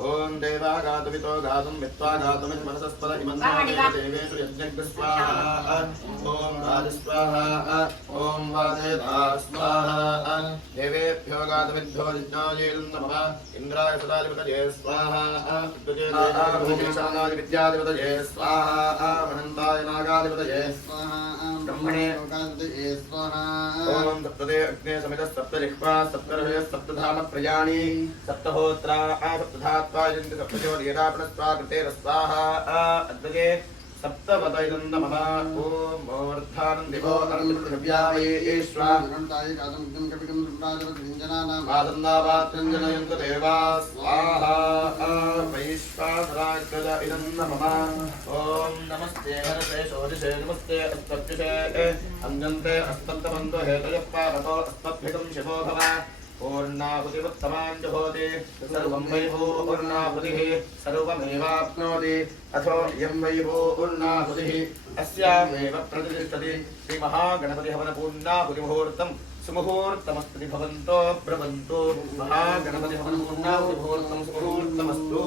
ఓం దేవాగాతుమితో గాతుం మిత్వా గాతుమితి మనసస్పద ఇమందేవేషు యజ్ఞ స్వాహ ఓం రాజస్వాహ దేవేభ్యో గాతుమిద్భ్యో ఇంద్రాయ సదాధిపతయే స్వాహ విద్యాధిపతయే స్వాహ మహంతాయ నాగాధిపతయే స్వాహ ब्रह्मणे ॐ सप्तदे अग्ने समितः सप्तजिह्वा सप्तर्षयः सप्तधाम प्रयाणि सप्तहोत्रा सप्तधात्वा यजन्ति सप्तज्योतिरापणस्वा कृतेरस्वाहा अद्वगे सप्तपद इदं नमः ॐ मूर्धानन्दिभो अनन्तपृथिव्यामयेष्वा आदन्दावात्रञ्जनयन्त देवा स्वाहा वैश्वासराग्रज इदं नमः ॐ नमस्ते हरसे शोदिषे नमस्ते हेतयः शिवो भव सर्वं वै पूर्णाहुतिः। सर्वमेवाप्नोति। अथो इयं वै पूर्णाहुतिः। अस्यामेव प्रतिष्ठति। श्रीमहागणपतिहवनपूर्णाहुतिमुहूर्तम् सुमुहूर्तमस्ति भवन्तो ब्रवन्तु। महागणपतिहवनपूर्णाहुतिमुहूर्तं सुमुहूर्तमस्तु।